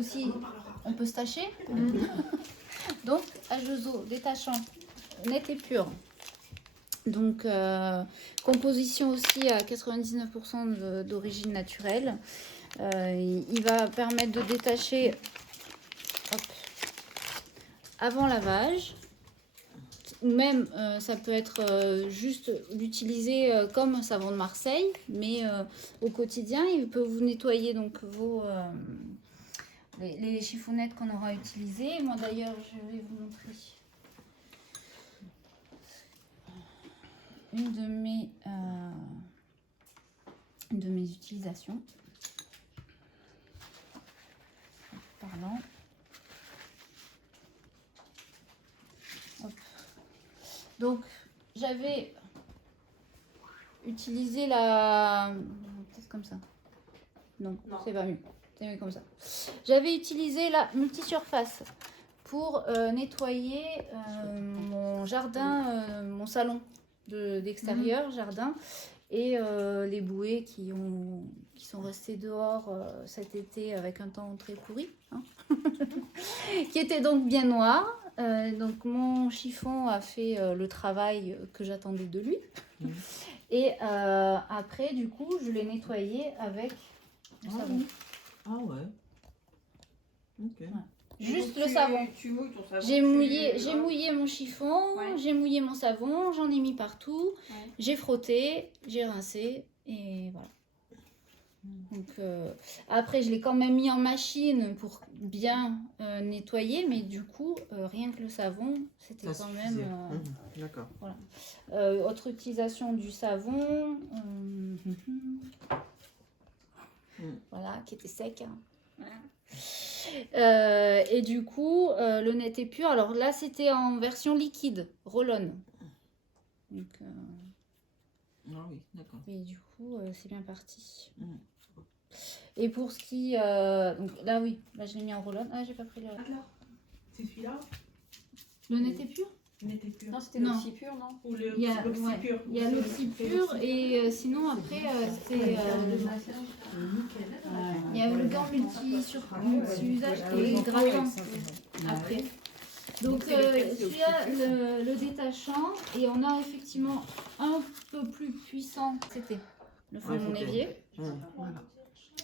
aussi, on peut se tâcher. Donc, H2O détachant, net et pur. Donc, composition aussi à 99% d'origine naturelle. Il va permettre de détacher avant lavage. Même, ça peut être juste l'utiliser comme savon de Marseille, mais au quotidien, il peut vous nettoyer donc les chiffonnettes qu'on aura utilisées. Moi d'ailleurs, je vais vous montrer une de mes utilisations. Parlant. Hop. Donc, j'avais utilisé la... Peut-être comme ça. Non. C'est pas mieux. C'est mieux comme ça. J'avais utilisé la multisurface pour nettoyer mon jardin, mon salon d'extérieur, jardin, et les bouées qui sont restées dehors cet été avec un temps très pourri, hein, qui étaient donc bien noirs. Donc mon chiffon a fait le travail que j'attendais de lui. Et après, du coup, je l'ai nettoyé avec du savon. Ah ouais. Ok. Voilà. Juste le savon. Tu mouilles ton savon. J'ai mouillé mon chiffon, j'ai mouillé mon savon, j'en ai mis partout, j'ai frotté, j'ai rincé et voilà. Donc, après, je l'ai quand même mis en machine pour bien nettoyer, mais du coup, rien que le savon, c'était quand même... D'accord. Voilà. Autre utilisation du savon, voilà, qui était sec. Hein. Voilà. Et du coup, le net et pur. Alors là, c'était en version liquide, roll-on. Donc, Ah oui, d'accord. et du coup, c'est bien parti. Et pour ce qui... donc là, oui, là, je l'ai mis en roll-on. Ah, j'ai pas pris le... C'est celui-là? Le net et pur? Net et pur. Non, c'était l'oxypur, non? Ou le Il y a l'oxypur. il y a l'oxypur et sinon, après, c'était... il y a le gant multi-usage et grattant après. Donc celui-là, le détachant, et on a effectivement un peu plus puissant, c'était le fond de mon évier.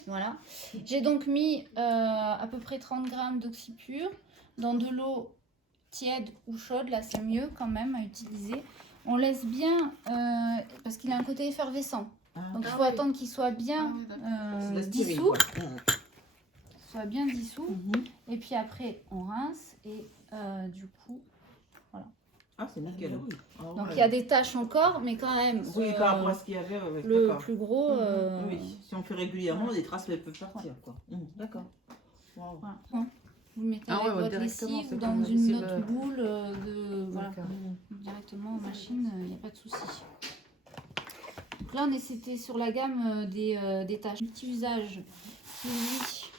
Voilà. J'ai donc mis à peu près 30 grammes d'oxypur dans de l'eau tiède ou chaude. Là, c'est mieux quand même à utiliser. On laisse bien, parce qu'il a un côté effervescent. Donc il faut attendre qu'il soit bien dissous. Soit bien dissous. Et puis après, on rince et du coup, voilà. Ah, c'est nickel. Donc il y a des taches encore, mais quand même. Oui, par rapport à ce qu'il y avait avec le plus gros. Oui, si on fait régulièrement, les traces elles peuvent partir. Quoi. D'accord. Wow. Voilà. Vous le mettez avec votre directement, lessive c'est ou comme dans la une lessive, autre boule voilà, d'accord. directement en machine, il n'y a pas de souci. Donc là, c'était sur la gamme des tâches multi-usage qui lui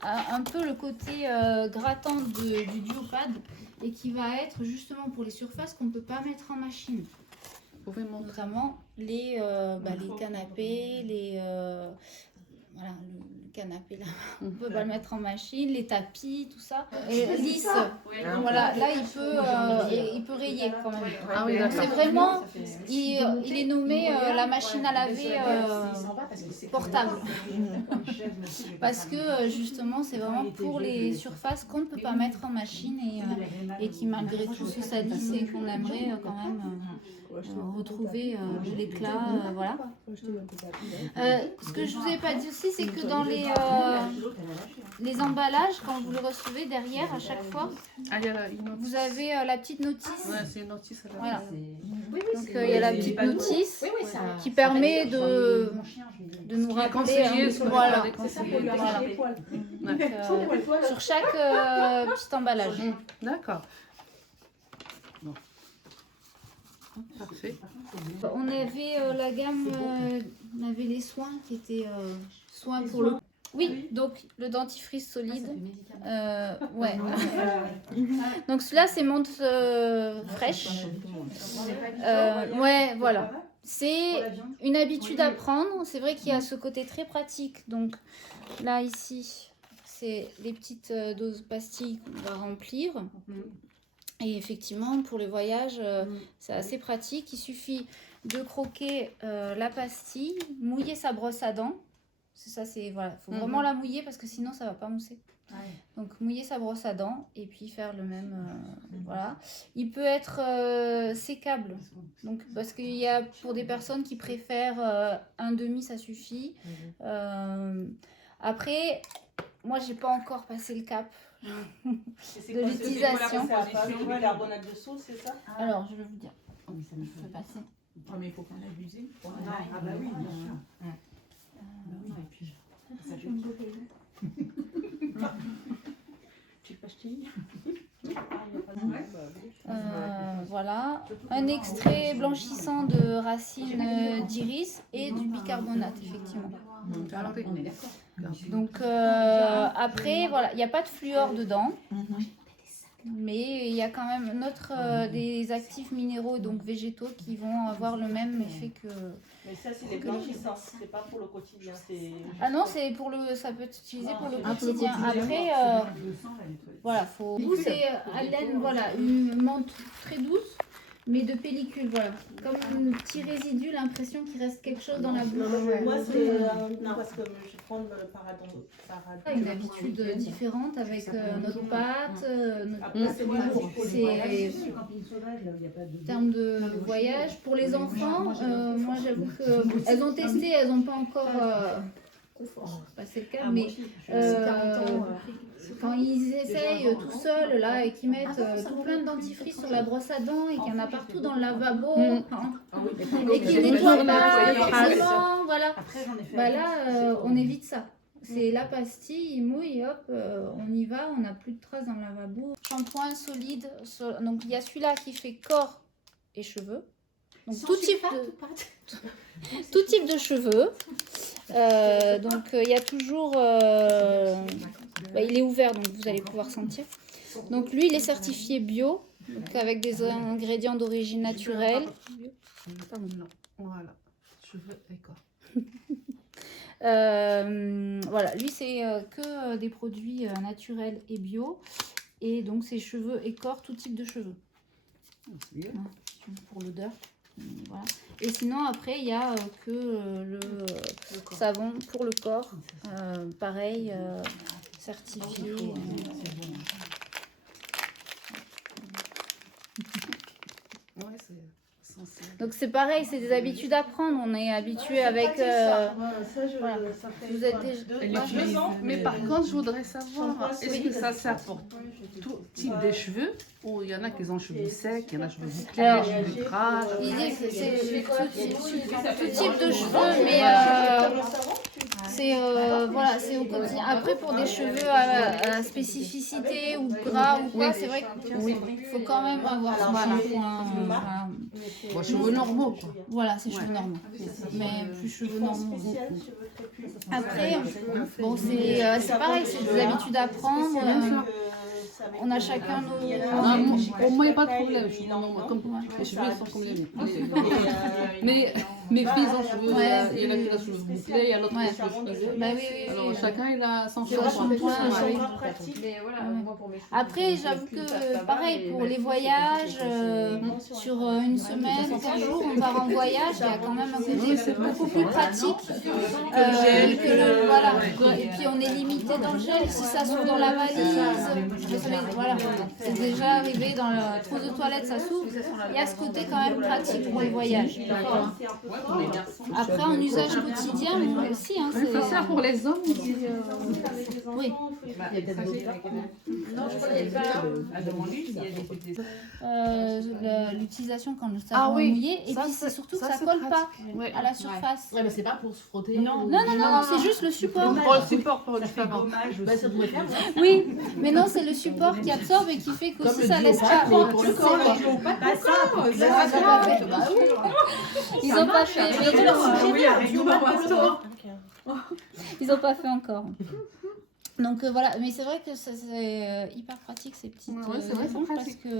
a un peu le côté grattant du Duopad et qui va être justement pour les surfaces qu'on ne peut pas mettre en machine. Vous pouvez montrer. Notamment les canapés, voilà, le canapé là, on ne peut pas le mettre en machine, les tapis, tout ça. Et lisse, voilà, là il peut rayer quand même. Ah oui, d'accord. C'est vraiment, il est nommé la machine à laver portable. Parce que justement, c'est vraiment pour les surfaces qu'on ne peut pas mettre en machine et qui malgré tout se salissent et qu'on aimerait quand même retrouver de l'éclat. Voilà. Ce que je vous ai pas dit aussi, c'est que dans les emballages, quand vous le recevez derrière, à chaque fois, vous avez la petite notice. Ouais, c'est une notice. Voilà. Donc il y a la petite notice qui permet de nous rappeler. Voilà. Donc, sur chaque petit emballage. D'accord. Parfait. On avait la gamme, on avait les soins qui étaient soins pour le... Oui, donc le dentifrice solide. Ouais. Donc celui-là, c'est menthe fraîche. Ouais, voilà. C'est une habitude à prendre. C'est vrai qu'il y a ce côté très pratique. Donc là, ici, c'est les petites doses pastilles qu'on va remplir. Et effectivement, pour le voyage, c'est assez pratique. Il suffit de croquer la pastille, mouiller sa brosse à dents. C'est ça, c'est voilà, faut vraiment la mouiller parce que sinon ça va pas mousser. Donc mouiller sa brosse à dents et puis faire le même, voilà. Il peut être sécable, donc parce qu'il y a pour des personnes qui préfèrent un demi, ça suffit. Après, moi j'ai pas encore passé le cap de l'utilisation. C'est la carbonate de soude, c'est ça? Alors je vais vous dire, je peux passer. Mais il faut qu'on abuse. Ah bah oui, bien sûr. Voilà, un extrait blanchissant de racines d'iris et du bicarbonate, effectivement. Donc après, voilà, il n'y a pas de fluor dedans, mais il y a quand même des actifs minéraux, donc végétaux, qui vont avoir le même effet que... Mais ça, c'est les blanchissants, c'est pas pour le quotidien. Ah non, c'est pour ça peut être utilisé pour le quotidien. Après, voilà, faut... C'est à laine, voilà, une menthe très douce, mais de pellicule, voilà. Comme un petit résidu, l'impression qu'il reste quelque chose dans la bouche. Moi, c'est... non, parce que je prends le paradon. Une habitude différente avec notre pâte, en termes de voyage. Pour les enfants, moi j'avoue qu'elles ont testé, elles n'ont pas encore passé le cap, mais quand ils essayent tout seuls là et qu'ils mettent tout plein de dentifrice sur la brosse à dents et qu'il y en a partout dans le lavabo et qu'ils nettoient pas forcément, voilà, bah là on évite ça. C'est la pastille, il mouille, hop, on y va, on n'a plus de traces dans le lavabo. Shampoing solide, donc il y a celui-là qui fait corps et cheveux. Donc tout type de cheveux. Donc il y a toujours, il est ouvert donc vous allez pouvoir sentir. Donc lui il est certifié bio, donc avec des ingrédients d'origine naturelle. Pardon, non. Voilà, cheveux et corps. Voilà, lui c'est que des produits naturels et bio, et donc c'est cheveux et corps, tout type de cheveux. Pour l'odeur. Voilà. Et sinon après il y a que le savon pour le corps, pareil, certifié. Ouais, c'est censé. Donc c'est pareil, c'est des habitudes à prendre. On est habitué avec. Voilà. Vous êtes déjà. Mais par contre, je voudrais savoir, est-ce que ça sert pour tout type de cheveux ou il y en a qui ont cheveux secs, il y en a cheveux bouclés, Alors, cheveux gras? L'idée c'est tout type de cheveux, mais c'est voilà, c'est au quotidien. Après pour des cheveux à spécificité ou gras ou quoi, c'est vrai qu'il faut quand même avoir son shampoing. Bon, cheveux normaux, quoi. Voilà, c'est cheveux normaux, mais plus cheveux normaux. Après, bon c'est pareil, c'est des habitudes à prendre. On a chacun nos... Pour moi, il n'y a pas de problème. Je suis normal, comme les cheveux sont comme les miens. Mais mes filles ont cheveux, il y en a qui ont les cheveux bouclés, il y a l'autre qui a les cheveux frisés. Bah oui. Alors chacun il a son C'est shampoing. Après, j'avoue que pareil, pour les voyages, sur une semaine, 15 jours, on part en voyage, il y a quand même un côté beaucoup plus pratique. Voilà. Et puis on est limité dans le gel, si ça s'ouvre dans la valise. Voilà, c'est déjà arrivé dans la trousse de toilette, ça s'ouvre. Il y a ce côté quand même pratique pour les voyages. Après, en usage quotidien, nous aussi. Hein, C'est ça pour les hommes aussi. Oui. L'utilisation quand le savon est mouillé, et puis c'est surtout que ça colle pas à la surface. Ouais, mais c'est pas pour se frotter. Non, c'est juste le support. Pour le support, pour le savon. Bah, ça pourrait faire. Oui, mais non, c'est le support qui absorbe et qui fait que si ça laisse pas. Pour le corps, Ils ont pas fait. Ils ont pas fait encore. Donc voilà, mais c'est vrai que c'est hyper pratique ces petites éponges parce que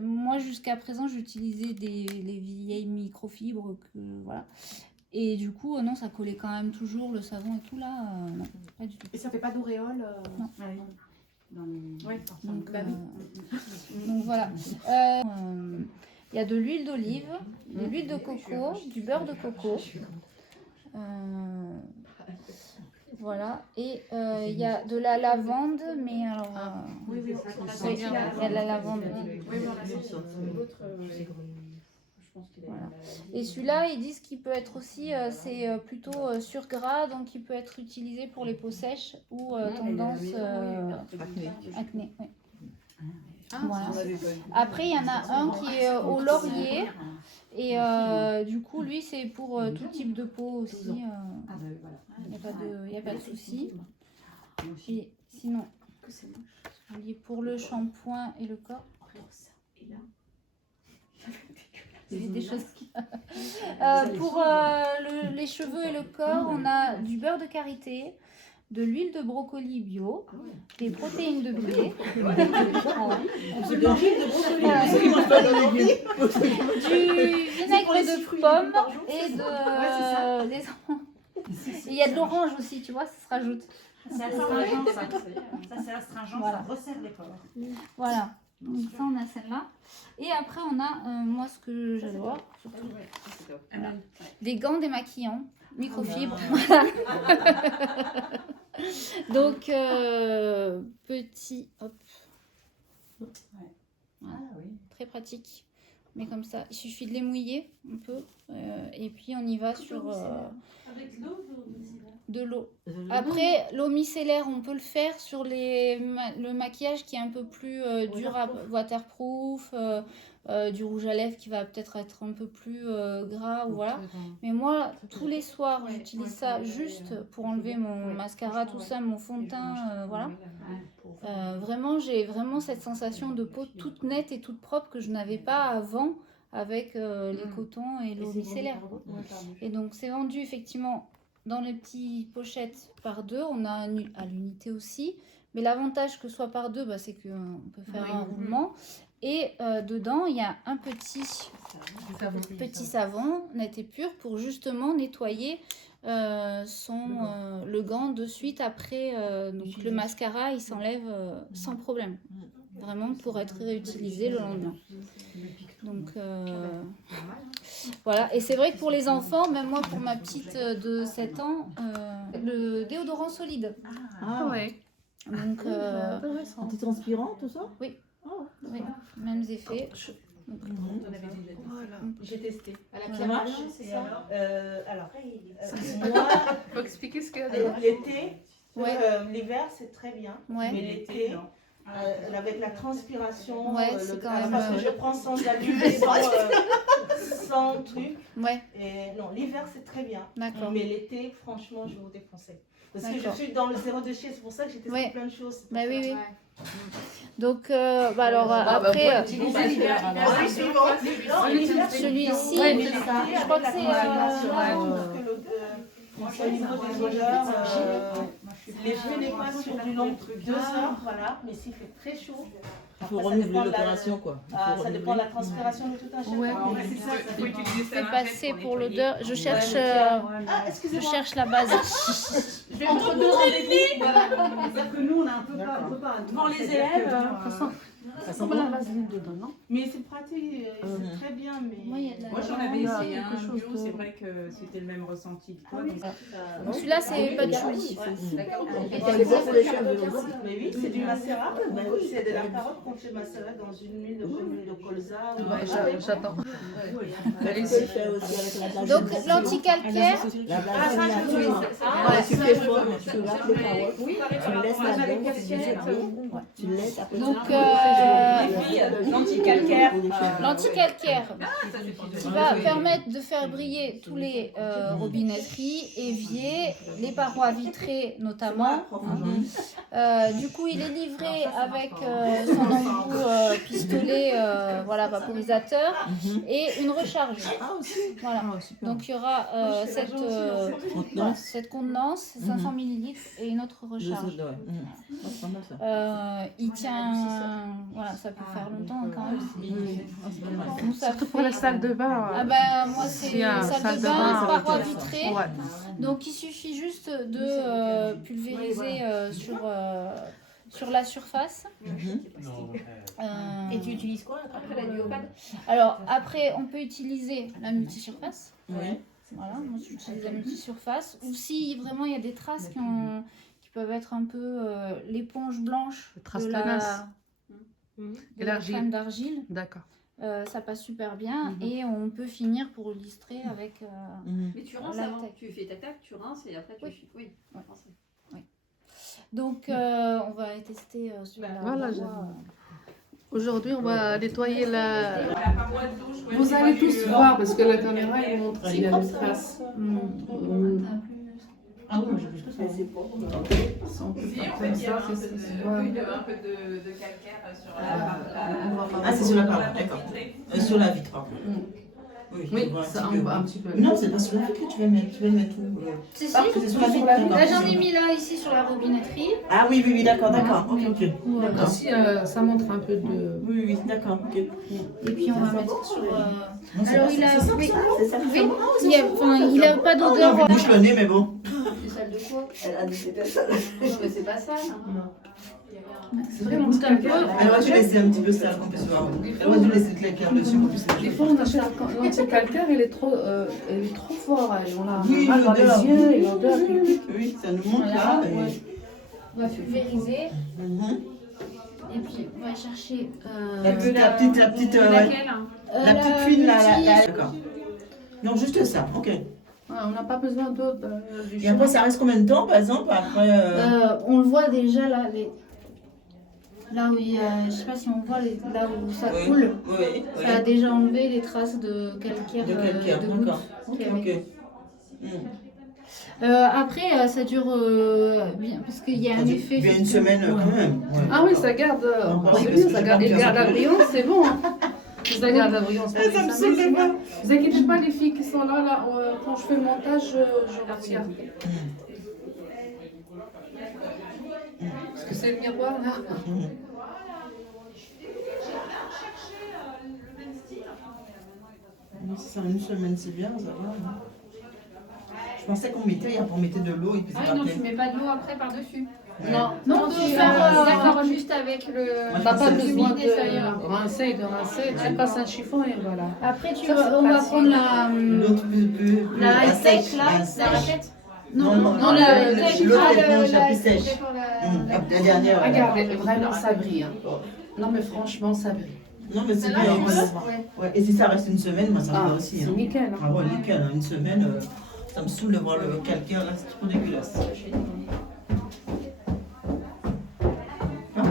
moi jusqu'à présent j'utilisais les vieilles microfibres voilà. Et du coup, non, ça collait quand même toujours le savon et tout là. Non, pas du tout. Et ça fait pas d'auréole Non. Ouais, Donc, bah oui. donc voilà. Il y a de l'huile d'olive, de l'huile de coco, du beurre de coco. Voilà. Et il y a de la lavande, mais alors. Oui, oui, Oui, il y a de la lavande. Oui, mais on a senti l'autre. Voilà. Et celui-là, ils disent qu'il peut être aussi, c'est plutôt sur gras, donc il peut être utilisé pour les peaux sèches ou tendance acné. Oui. Voilà. Après, il y en a un qui est au laurier. Et du coup, lui, c'est pour tout type de peau aussi. Il n'y a pas de souci. Et sinon, je dis pour le shampoing et le corps. C'est des choses qui... pour les cheveux et le corps, on a du beurre de karité, de l'huile de brocoli bio, des protéines de blé, du vinaigre de pomme et de... Il y a de l'orange aussi, tu vois, ça se rajoute. C'est astringent, ça. Ça, c'est astringent, Voilà. ça resserre les pores. Voilà. Donc ça, on a celle-là. Et après, on a, moi, ce que j'adore, surtout, voilà. Des gants démaquillants, microfibres. Voilà. Donc, petit, hop. Voilà. Très pratique. Mais comme ça, il suffit de les mouiller un peu. Et puis, on y va sur... Avec l'eau de l'eau. Après, l'eau micellaire, on peut le faire sur le maquillage qui est un peu plus dur, waterproof, du rouge à lèvres qui va peut-être être un peu plus gras, ou voilà. Mais moi, tous les soirs, j'utilise ça juste pour enlever mon mascara, tout ça, mon fond de teint, voilà. Vraiment, j'ai vraiment cette sensation de peau toute nette et toute propre que je n'avais pas avant avec les cotons et l'eau micellaire. Et donc, c'est vendu effectivement dans les petites pochettes par deux. On a à l'unité aussi. Mais l'avantage que ce soit par deux, bah, c'est qu'on peut faire un roulement. Et dedans, il y a un petit savon net et pur pour justement nettoyer le gant de suite après. Donc le mascara, il s'enlève sans problème. Vraiment pour être réutilisé le lendemain. Donc voilà. Et c'est vrai que pour les enfants, même moi pour ma petite de 7 ans, le déodorant solide. Ah ouais. Donc Antitranspirant, tout ça? Oui. Oui, mêmes effets. Voilà. J'ai testé. À la Ça pierre marche? c'est ça. Moi, Faut expliquer ce qu'il y a l'été, Ouais. l'hiver c'est très bien. Ouais. Mais l'été, avec la transpiration, Ouais, c'est quand même, parce que je prends sans allume, sans truc. Ouais, Et non, l'hiver c'est très bien. d'accord. Mais l'été, franchement, je vous déconseille. Parce que je D'accord. suis dans le zéro déchet, c'est pour ça que j'ai testé Ouais. plein de choses. Bah oui, oui. Donc, bah alors après, celui-ci, je crois que c'est. Au niveau des odeurs, les fais pas sur du long 2 heures, voilà. Mais s'il fait très chaud, Il faut ça renouveler dépend de la- l'opération, quoi. ça dépend de la transpiration de tout un chacun. Ouais. C'est ça, il faut utiliser C'est passé pour l'odeur. Je cherche la base. entre deux rendez-vous. C'est-à-dire que nous, on a un peu pas. Devant les élèves. Ça sent bon. Mais c'est pratique, c'est très bien. Mais... Moi, il y a de la- Moi j'en avais essayé un bio, c'est vrai que c'était le même ressenti que toi. Donc, celui-là, c'est pas de chouï. Mais oui, c'est du macérat. C'est de la carotte qu'on fait macérer dans une huile de colza. J'attends. Tu peux le faire aussi avec la Donc, l'anticalcaire. La base, tu fais fort, tu peux battre les carottes. Tu laisses là-dedans, tu laisses après. Donc, l'anticalcaire qui va permettre de faire briller tous les robinetteries, éviers, les parois vitrées notamment. Du coup, il est livré avec son embout pistolet, voilà, vaporisateur et une recharge. Voilà. Donc il y aura cette contenance. Ça 500 ml et une autre recharge. C'est pas mal ça. Il tient, voilà, ça peut faire longtemps quand même. Donc, ça Surtout pour fait- la salle de bain. Ah bah moi c'est S'il y a salle de bain, paroi ouais. vitrée. Ouais. Donc il suffit juste de pulvériser sur la surface. Mhm. Et tu utilises quoi après la duopade? Alors après on peut utiliser la multisurface. Oui. Voilà, moi j'utilise la multisurface. Ou si vraiment il y a des traces qui peuvent être un peu l'éponge blanche Les traces de la, tenaces. de Et la l'argile. crème d'argile. D'accord. Ça passe super bien Mhm. et on peut finir pour lustrer avec Mhm. Mais tu rinces La avant, tête. tu fais ta table, tu rinces et après tu Oui. chiffres. Oui, Ouais. rincé. donc on va tester sur la Voilà, paroi. Aujourd'hui, on va nettoyer la. La paroi de douche. ouais, Vous c'est allez pas tous du- voir parce que la caméra elle montre. Il y a des traces. Ah oui, moi j'ai plus que ça. Si on peut Si, faire en comme fait, il y a ça, un peu c'est de, ça. oui, il y avait un peu de calcaire sur la. Ah, c'est sur la paroi, vitre d'accord. vitrée. Sur la vitre. Pardon. Oui, je Oui, vois ça petit peu. un petit peu. Non, c'est pas sur la vitre que tu vas le mettre. Tu vas le mettre où Si, si. Ah, c'est sur la vitre. Là d'accord. j'en ai mis là ici sur la robinetterie. Ah oui, oui, oui, d'accord, d'accord. Ok, ok. D'accord. Aussi, ça montre un peu de. Oui, oui, d'accord. Ok. Et puis on va mettre sur. Non, c'est Alors pas il ça, a, c'est ça, oui, c'est ça. oui, il a pas Oh, on a d'odeur. envie de bouche le nez, mais bon. C'est celle de quoi? Elle a dit c'était ça. C'est pas ça, hein. C'est vraiment tout un peu. Elle aurait dû laisser un petit peu ça qu'on puisse voir. Elle aurait dû laisser de la pierre dessus qu'on puisse Des fois, on achète l'anti-calcaire, il est trop fort. Et on a Oui, mal dans l'odeur. les yeux et l'odeur. Oui, ça nous montre Voilà, là. ouais. On va pulvériser Mhm. et puis on va chercher La petite, ouais. Laquelle, hein? La petite fine là, d'accord. Non, juste ça, ok. Ouais, on n'a pas besoin d'autre du Et après, ça reste combien de temps, par exemple, après on le voit déjà là, là où il y a, je sais pas si on voit là où ça oui, coule. oui, Ça a oui. déjà enlevé les traces de calcaire. De calcaire, de gouttes d'accord. Ok, qu'il y avait. ok. Après, ça dure bien parce qu'il y a un effet. Il y a une semaine quand même. Ouais. Ah oui, ça garde. parce C'est que bien, je ça sais garde, pas il que garde ça la peut- brillance, c'est bon. Hein. Ça garde la brillance. Ça me saoule pas. Vous inquiétez pas, les filles qui sont là, quand je fais le montage, je regarde. Parce que c'est le miroir là. C'est ça, une semaine, c'est bien, ça va. hein. Je pensais qu'on mettait, on mettait de l'eau et puis c'est Ah oui, non, parti. tu mets pas de l'eau après par-dessus. Non, on peut tu faire. d'accord, juste avec le. T'as pas besoin l'humidité, ça ira. de rincer, tu passes un chiffon et voilà. Après, Ça, c'est on va facile. prendre la. L'autre plus La sèche, sèche, là, la la sèche. raquette. Non, Non, non, la l'autre sèche. est blanche, la plus sèche. d'accord, La dernière. ouais. Regardez, vraiment ça brille. Hein. Non mais franchement ça brille. Non, mais c'est Celle-là, bien. elle est voilà. grosse, ouais. Ouais, et si ça reste une semaine, moi ça me va aussi. c'est hein. nickel. Hein. Ah ouais, nickel, hein, une semaine, ça me saoule de voir le calcaire là, c'est trop dégueulasse. Ah,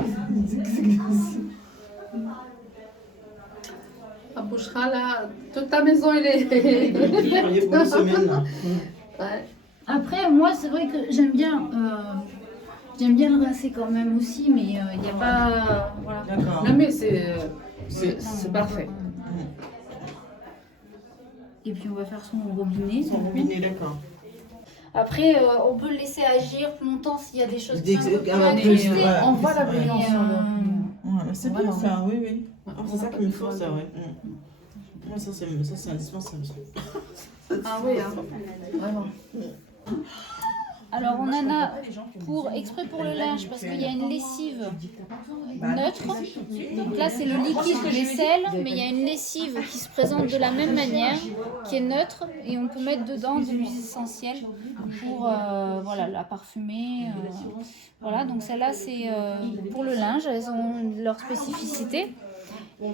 c'est dégueulasse. La bouchera là, toute ta maison elle est. Je croyais pour une semaine là. Ouais. Après, moi, c'est vrai que j'aime bien le rincer quand même aussi, mais il n'y a pas. Voilà. D'accord. Non mais c'est parfait. Et puis, on va faire son robinet. Son robinet, d'accord. Après, on peut le laisser agir plus longtemps s'il y a des choses qui sont un peu plus Ah, ajustées. ouais. On voit la brillance Mais, sur le. Ouais, c'est bien Voilà. ça, oui, oui. Ah, c'est ça qu'il me faut, Ouais. ça, ouais. Ouais, ça, c'est indispensable. Ça. Ah oui, hein. Vraiment. Alors, on en a exprès pour le linge, parce qu'il y a une lessive neutre. Donc là, c'est le liquide vaisselle, mais il y a une lessive qui se présente de la même manière, qui est neutre, et on peut mettre dedans de l'huile essentielle pour voilà, la parfumer. Voilà, donc celle-là, c'est pour le linge, elles ont leur spécificité.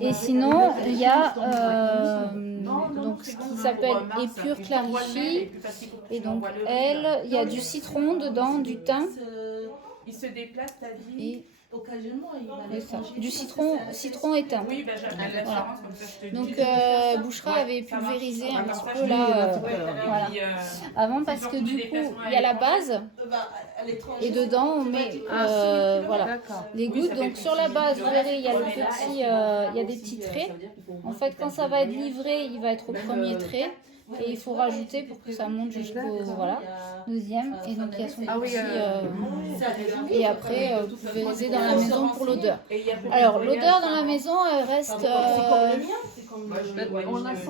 Et sinon, il y a donc, ce qui s'appelle Épure Clarifie. Et donc, elle, il y a du citron dedans, du thym Il se déplace, t'as dit. et, Occasionnellement, il et ça. Du citron et thym. Oui, bah j'appelle la Voilà. différence, comme ça je te dis. Donc, Bouchera avait pulvérisé un petit peu là voilà. Avant, parce que du coup, il y a la base et dedans, on met voilà, D'accord. les gouttes. Donc, sur la base, vous verrez, il y a il y a des petits traits. En fait, quand ça va être livré, il va être au premier trait. et il faut rajouter pour que ça monte jusqu'au voilà, deuxième. Et donc il y a son petit... et après, vous pouvez rester dans la maison pour l'odeur. Alors, l'odeur dans la maison, elle reste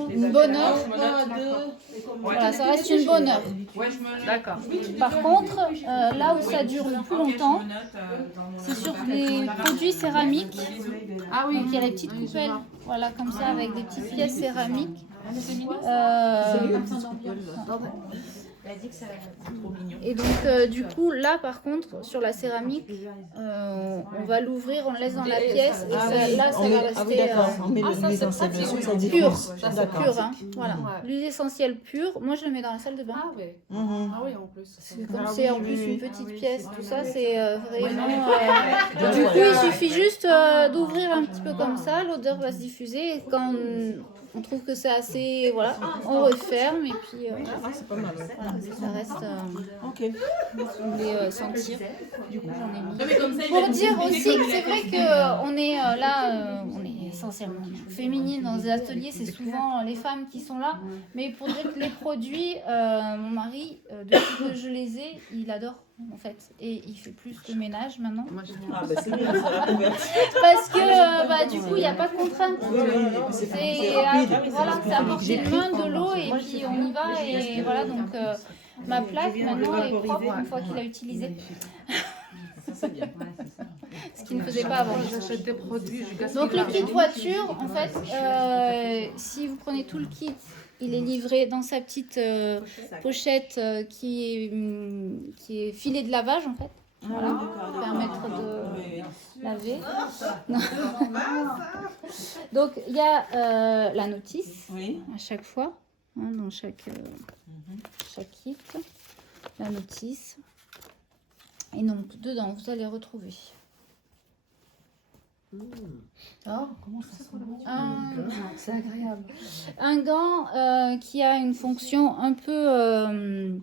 une bonne heure. Voilà, ça reste une bonne heure. D'accord. Par contre, là où ça dure le plus longtemps, c'est sur les produits céramiques. Ah oui. Donc il y a les petites coupelles, voilà, comme ça, avec des petites pièces céramiques. Et donc du coup là par contre sur la céramique on va l'ouvrir, on le laisse dans la pièce et là ça va rester on met l'huile essentielle dessus, ça dit pur, d'accord. hein, voilà. L'huile essentielle pure, moi je le mets dans la salle de bain. Ah oui. Mhm. Ah oui, en plus. Comme c'est en plus une petite pièce, tout ça c'est vraiment... Du coup il suffit juste d'ouvrir un petit peu comme ça, l'odeur va se diffuser et quand on trouve que c'est assez... Voilà, on referme et puis C'est pas mal. voilà, ça reste... Ok. vous voulez sentir, du coup j'en ai mis. Pour dire aussi que c'est vrai qu'on est là, on est essentiellement féminine dans les ateliers, c'est souvent les femmes qui sont là, mais pour dire que les produits, mon mari, depuis que je les ai, il adore en fait, et il fait plus de ménage maintenant. Ah bah c'est bien, ça va convertir. Parce que du coup il n'y a pas de contrainte. C'est Voilà, c'est à portée de main, de l'eau et puis on y va et voilà donc ma plaque maintenant est propre une fois qu'il a utilisé. Ce qu'il ne faisait pas avant. J'achète des produits, je gaspille Donc le l'argent. kit voiture, en fait, si vous prenez tout le kit, il est livré dans sa petite pochette qui est filet de lavage en fait. Voilà, pour permettre de laver. Donc il y a la notice à chaque fois, hein, dans chaque kit, la notice. Et donc dedans vous allez retrouver Comment ça sent c'est agréable. Un gant qui a une fonction un peu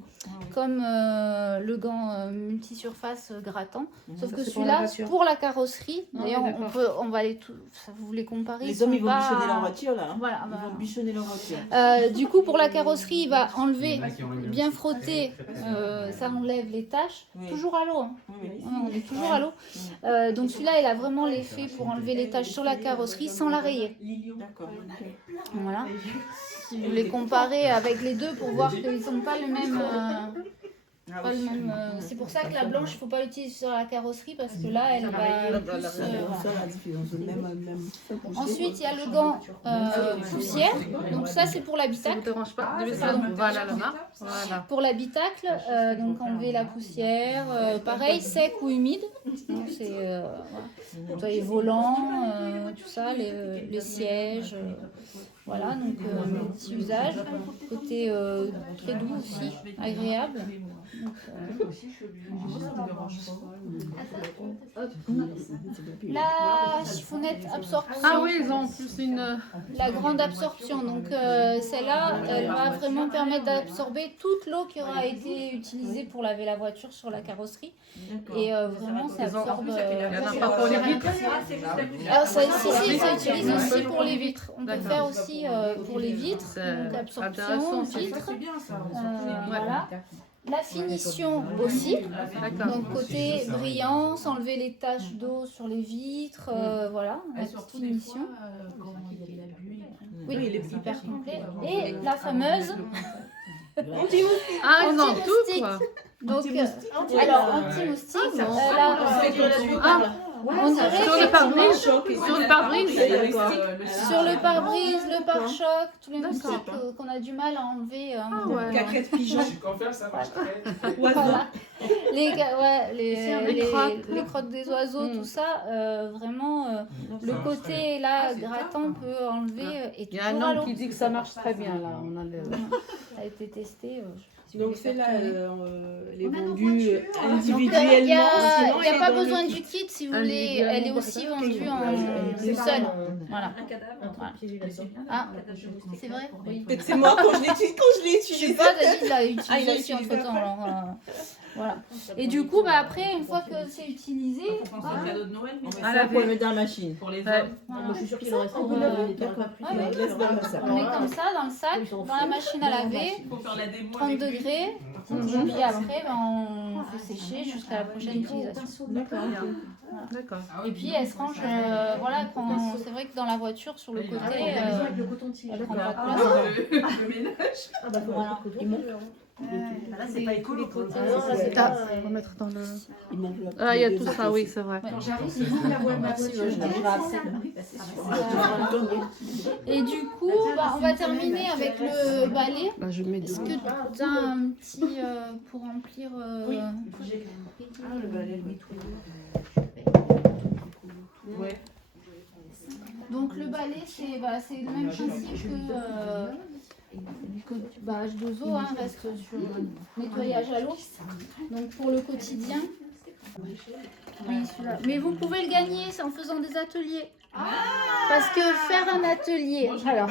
comme le gant multisurface grattant, sauf que celui-là pour la carrosserie. D'ailleurs, on va les vous les comparer. Les hommes ils vont bichonner leur voiture là. Voilà, Ils vont bichonner leur voiture. du coup, pour la carrosserie, il va enlever, bien frotter, ça enlève les taches. Toujours à l'eau. Hein. On est toujours à l'eau. Donc celui-là, il a vraiment l'effet pour enlever les taches sur la carrosserie sans la rayer. D'accord. Voilà. Si vous les comparez avec les deux pour voir qu'ils n'ont pas le même... c'est pour ça que la blanche, il ne faut pas l'utiliser sur la carrosserie parce que là, elle va plus... Ensuite, il y a le gant poussière. Donc ça, c'est pour Ça ne l'habitacle. vous dérange pas? Voilà, là-bas. Voilà. Pour l'habitacle, donc enlever la poussière, pareil, sec ou humide. Donc c'est les volants, tout ça, les sièges. Voilà, donc multi-usage. Côté très doux aussi, agréable. Donc, la chiffonnette absorption. Ah oui, ils ont en plus une... La grande absorption, donc celle-là, elle va vraiment permettre d'absorber toute l'eau qui aura été utilisée pour laver la voiture sur la carrosserie. Et vraiment, ça absorbe... Il y en a pas pour les vitres. Alors, ça utilise aussi pour les vitres. On peut faire aussi pour les vitres, donc absorption, vitres. Voilà. La finition aussi, donc côté brillance, enlever les taches d'eau sur les vitres, voilà, la petite finition. Oui, il est hyper complet. Et la fameuse Ah, ils ont tout quoi. donc, alors anti-moustique, on dirait Sur le pare-brise, sur le pare-brise. sur le pare-brise, le pare-choc, tous les moustiques qu'on a du mal à enlever. Caquette pigeon. Voilà. Les crottes des oiseaux, tout ça, vraiment, le côté là grattant peut enlever et Il y a un toujours à homme l'eau. qui dit que ça marche très bien là. On a le... Ça a été testé, je si vous Donc voulez celle-là, faire tourner. elle est On a nos vendue voitures. Donc, individuellement. il n'y a sinon, elle est pas dans le besoin kit. du kit si vous voulez. Elle est aussi vendue en seule. Voilà. Un cadavre. Voilà. Ah, c'est vrai. Oui. Peut-être c'est moi quand je l'ai Je utilisé. sais pas, David l'a utilisé Ah, il a aussi utilisé entre temps. Alors, voilà. Et du coup, bah, après, une fois que c'est utilisé, On pense au cadeau de Noël, mais Ah là, pour le mettre dans la machine. pour les Ouais. hommes. voilà. Moi, je suis sûre qu'il en reste un peu. D'accord. Ah ouais. Laisse dans le sac. On met comme ça dans le sac, dans la machine à laver, Il faut faire la démo 30 avec lui. degrés. Et puis après, ben, on fait sécher jusqu'à la prochaine utilisation. D'accord. D'accord. Et puis elle se range, voilà, quand c'est vrai que dans la voiture, sur le côté, Avec le coton-tige. elle prend pas de place. Le ménage. Ah bah, Voilà. il manque. Là, c'est pas écolo pour le coup. Ah, ça, c'est Ah, on va mettre dans le. Il manque la Ah, il y a les tout deux ça, à oui, côté. c'est vrai. Ouais. J'arrive, c'est vous la voix de ma voiture. Je n'arrive à Et du coup, bah, on va terminer avec le balai. Là, je mets Est-ce deux. que tu as un petit pour remplir Oui. Ah, le balai, oui, tout. Ouais. Donc le balai, c'est le même principe que H2O, hein, reste sur nettoyage à l'eau. Donc pour le quotidien. Oui, celui-là. Mais vous pouvez le gagner, c'est en faisant des ateliers. Parce que faire un atelier, alors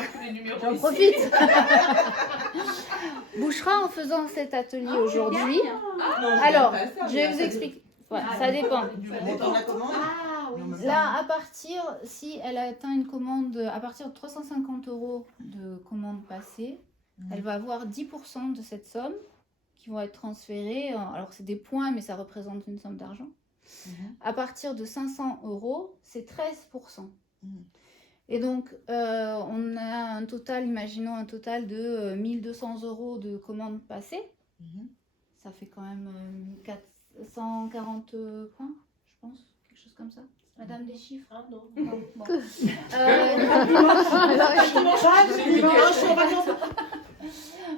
j'en profite. Bouchera en faisant cet atelier aujourd'hui. Alors, je vais vous expliquer. Ouais, ça dépend. Montant de la commande. Là, à partir, si elle atteint une commande, à partir de 350 € de commande passée, elle va avoir 10% de cette somme qui vont être transférés. Alors, c'est des points, mais ça représente une somme d'argent. À partir de 500 €, c'est 13%. Et donc, on a un total, imaginons un total de 1200 € de commandes passées. Ça fait quand même 440 points, je pense, quelque chose comme ça. Madame des chiffres. Ah non. Bon.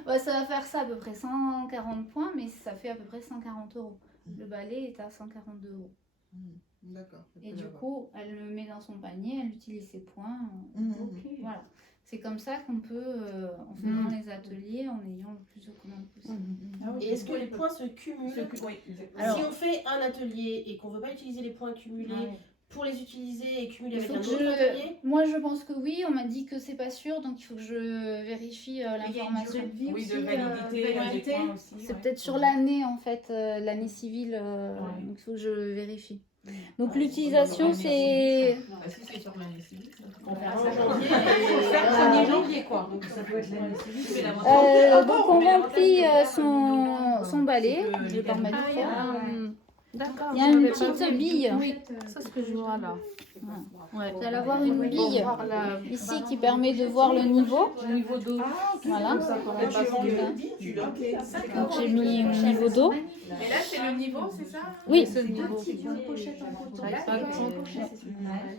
Bah, ça va faire ça à peu près 140 points, mais ça fait à peu près 140 €. Le balai est à 142 €. D'accord. Et du coup, elle le met dans son panier, elle utilise ses points. Voilà. C'est comme ça qu'on peut, en faisant les ateliers, en ayant le plus de commandes possible. Et est-ce que les points se cumulent? Oui, exactement. Alors- Si on fait un atelier et qu'on ne veut pas utiliser les points cumulés pour les utiliser et cumuler Il avec faut un que autre atelier, Moi, je pense que oui. On m'a dit que c'est pas sûr, donc il faut que je vérifie l'information. Oui, de validité, des points aussi. C'est ouais. peut-être sur l'année, en fait, l'année civile. Donc il faut que je vérifie. Donc l'utilisation, c'est... Ah, si c'est sur l'année civile, ça on peut fait faire en ça. janvier Faire et 1er janvier, quoi. Donc ça peut être l'année civile. Tu fais la donc on remplit son balai. Je vais pas en mettre trop. D'accord. Il y a une petite bille. Oui, ça c'est ce que je vois là. Ouais. Vous allez avoir une bille ici qui permet de voir le niveau. Au niveau d'eau. Voilà. Tu vends le dit, tu l'as. Donc j'ai mis au niveau d'eau. Mais là, c'est le niveau, c'est ça? Oui. C'est le niveau. Une pochette en coton.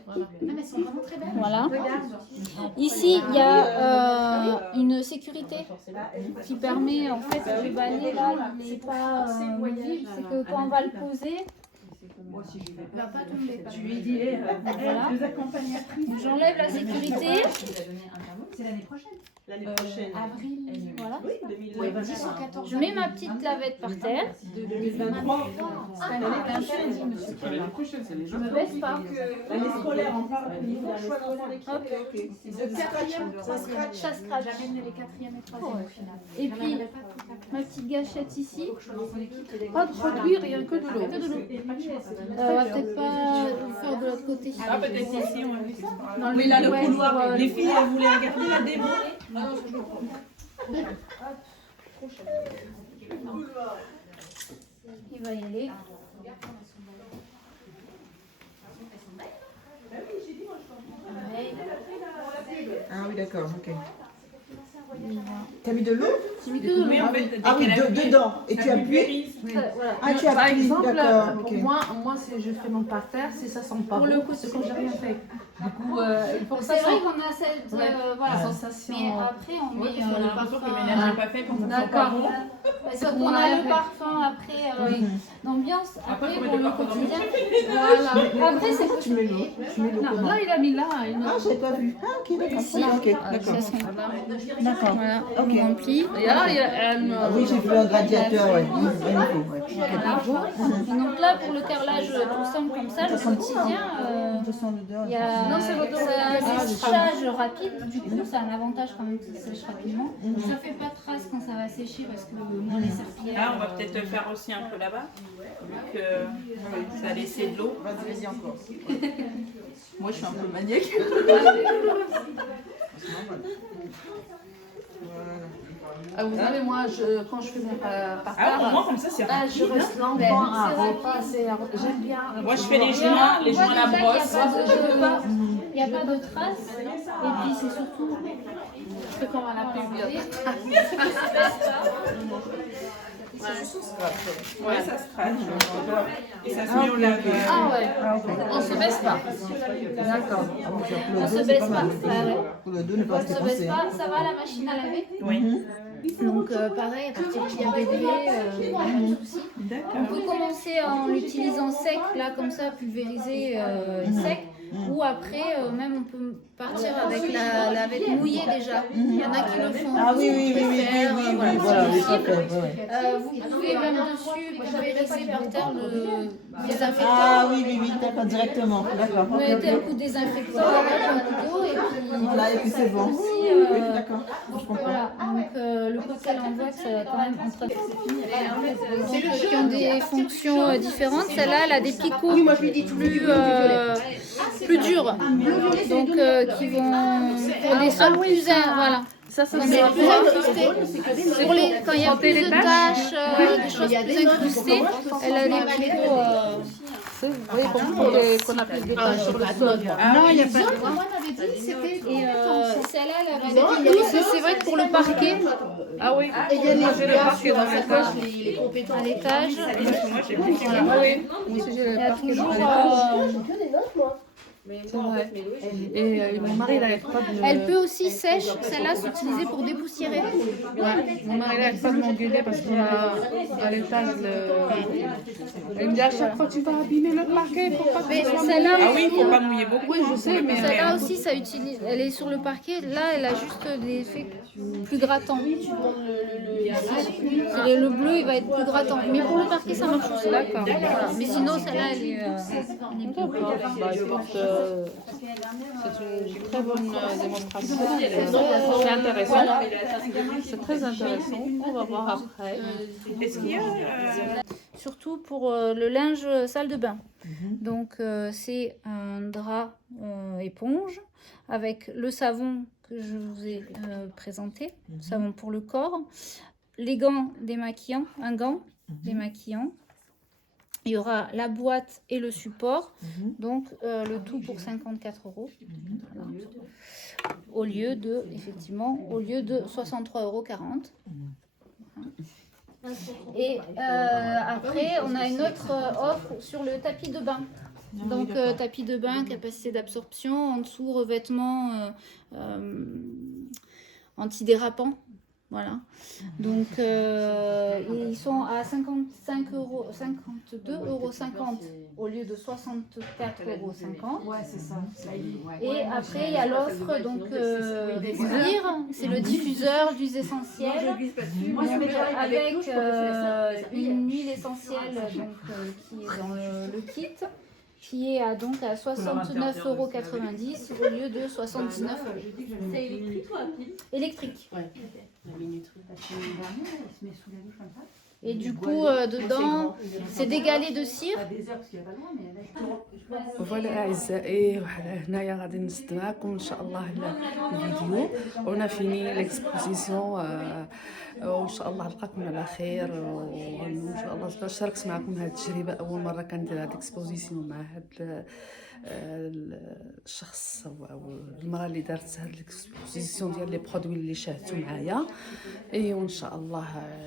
Voilà. Mais elles sont vraiment très belles. Voilà. Regarde. Ici, il y a une sécurité qui permet, en fait, le balai là, il n'est pas visible. C'est que quand on va le poser, il va pas tomber. Tu lui dis, Voilà. deux accompagnatrices. Donc, j'enlève la sécurité. C'est l'année prochaine. l'année prochaine. Avril. Voilà. Oui, 2020. 10 ou 14. Je mets ma petite lavette par terre. De 2023. L'année prochaine, c'est les Je me baisse pas. L'année scolaire, on parle au niveau de choix d'enfants d'équipe. Ok. De quatrième, ça scratch. Ça scratch. J'amène les 4e et 3e au final. Et puis, ma petite gâchette ici. Pas de produit, rien que de l'eau. Que de l'eau. On va peut-être pas faire de l'autre côté. Ah, peut-être ici, on va faire ça. Dans Oui, là, le ouais, couloir. Les filles, elles voulaient regarder la démo. Il va y aller. Pareil. Ah oui, d'accord, ok. Il va- T'as mis de l'eau? J'ai mis que de l'eau. Mais en fait, Ah oui, dedans. Et tu appuies? Voilà. Ah, tu Par appuies, exemple, d'accord, pour ok. moi, si je fais mon parterre, si ça sent pas Pour bon, le coup, c'est quand j'ai rien fait. Du coup, il faut que ça C'est vrai sente qu'on a cette. Ouais. Voilà. la sensation. Mais après, on met on a le l'impression que le parfum. ménage n'est pas fait quand on sent pas bon. Parce qu'on a le parfum après l'ambiance. Après, Après, faut pour mettre le le parfum dans le quotidien. Voilà. Après, c'est Tu mets l'eau. Tu mets l'eau Non, comment? là, il a mis là. Ah, je l'ai pas vu. Ah, ok, d'accord. Ici. Ah, ok, Ça, d'accord. c'est- D'accord. Voilà. Ok. On remplit. Et là, là, elle Ah oui, j'ai vu un gladiateur, ouais. Et donc là, pour le carrelage tout simple comme ça, le quotidien, il y a Non, c'est votre un séchage rapide. Du coup, c'est un avantage quand même qu'il sèche rapidement. Ça fait pas de traces quand ça va sécher parce que moi, les serpillères. Ah, on va peut-être le faire aussi un peu là-bas, vu que ça a laissé de l'eau. Vas-y encore. Moi, je suis un peu maniaque. Ah, vous savez, moi, quand je fais mon Ah, au parterre, moins comme ça, c'est là, je rapide. reste longtemps à repasser. J'aime bien. Moi, je fais les joints à la brosse. Il n'y a pas de traces. Et puis, c'est surtout. Je fais comme à la pub. Ouais, ça se trace. Et ça se met au lave. Ah ouais, on se baisse pas. D'accord. On se baisse pas. Pour le dos, ne On pas se se baisse dépenser. pas. Ça va la machine à laver? Oui. Donc pareil, à partir du bébé, pas de souci. On peut commencer en l'utilisant sec, là comme ça, pulvérisé et sec. Ou après, même on peut partir avec la lavette mouillée déjà. Il y en a qui le font. Ah oui, oui, oui, oui, oui, oui, oui, voilà, oui, ça fait, ouais. Vous pouvez même dessus pulvériser par terre le désinfectant. Ah oui, oui, oui, d'accord, directement, d'accord. Vous mettez un coup de désinfectant avec un coup d'eau et puis Voilà, et puis c'est bon. aussi, Oui, d'accord, je comprends. voilà, donc le cocktail en boîte, c'est quand même entre qui ont des fonctions différentes. Celle-là, elle a des picots plus durs, donc qui vont pour des sols plus voilà. Ça, ça Mais plus incrustés. Pour les, quand il y a plus de taches, des choses plus incrustées, elle a des picots. vous voyez, qu'on a plus de taches sur le sol. Non, il n'y a pas de. Moi, on avait dit c'était. Et celle-là, elle avait dit. C'est vrai que pour le parquet. Ah oui, Et il y a les parquet dans cette poche. les compétences. À l'étage. Moi, j'ai plus Ah oui, moi aussi j'ai Il y le a parquet toujours. dans l'étage. C'est vrai. Et mon mari, il n'arrête pas de... Elle peut aussi sèche, celle-là, s'utiliser pour dépoussiérer. Ouais, mon mari, il n'arrête pas de m'engueuler parce qu'on a à l'étage il me dit à chaque fois, tu vas abîmer le parquet pour pas que Mais ce soit celle-là, Ah oui, il ne faut pas mouiller beaucoup. Oui, je sais, mais... celle-là aussi, ça utilise. Elle est sur le parquet. Là, elle a juste des effets plus grattants. Le bleu, il va être plus grattant. Mais pour le parquet, ça marche aussi. D'accord. Voilà. Mais sinon, celle-là, elle est plus Bah, écoute, c'est une très bonne démonstration. C'est intéressant. C'est très intéressant. On va voir après. Est-ce qu'il y a... surtout pour le linge salle de bain. Donc c'est un drap éponge avec le savon que je vous ai présenté, savon pour le corps, les gants démaquillants, un gant démaquillant. Il y aura la boîte et le support, donc le tout pour 54 €. Voilà. Au lieu de 63,40 €. Et après, on a une autre offre sur le tapis de bain. Donc, tapis de bain, capacité d'absorption, en dessous, revêtement antidérapant. Voilà. Donc, ils sont à 52,50 € au lieu de 64,50 €. Ouais, c'est ça. Et après, il y a l'offre donc Zir, c'est le diffuseur d'huiles essentielles avec une huile essentielle donc, qui est dans le kit, qui est donc à 69,90 € au lieu de 79 €. C'est électrique ou à pile? Électrique. La minuterie. Elle se met sous la douche comme ça. Et du coup, dedans, c'est des galets de cire. À des heures parce qu'il n'y a pas loin, mais elle فوالا اعزائي هنايا غادي نسد معكم ان شاء الله الفيديو ونا فيني ليكسبوزيسيون وان شاء الله نلقاكم على خير وان شاء الله شاركت معكم هذه التجربه اول مره كندير هذه الاكسبوزيسيون مع هذا الشخص او المراه اللي دارت هذه الاكسبوزيسيون ديال لي برودوي اللي شاهدتوا معايا اي وان شاء الله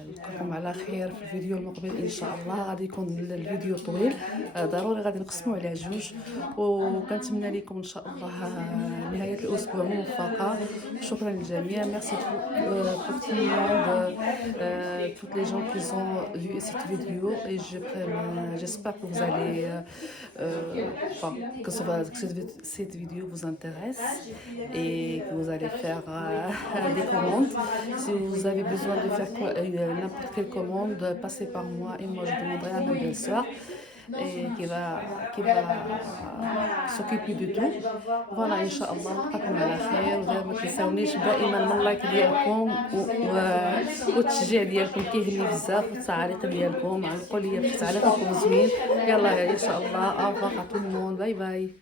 نلقاكم على خير في الفيديو المقبل ان شاء الله. غادي يكون الفيديو طويل ضروري غادي نقسموا عليه جوج وكنتمنى لكم ان شاء الله نهايه الاسبوع موفقه. شكرا للجميع. ميرسي بور tout le monde. toutes les gens qui ont vu cette vidéo et j'espère que vous allez cette vidéo vous intéresse et que vous allez faire des commandes. Si vous avez besoin de faire n'importe quelle commande, passez par moi et moi je demanderai à ma belle-sœur qui va s'occuper de tout. Voilà ان شاء الله نلقاكم على خير وما تنساونيش دائما من اللايك ديالكم والتشجيع ديالكم كيهمني بزاف والتعاليق ديالكم علقوا لي في تعليقاتكم زوين. يلا ان شاء الله au revoir à tout le monde. باي باي.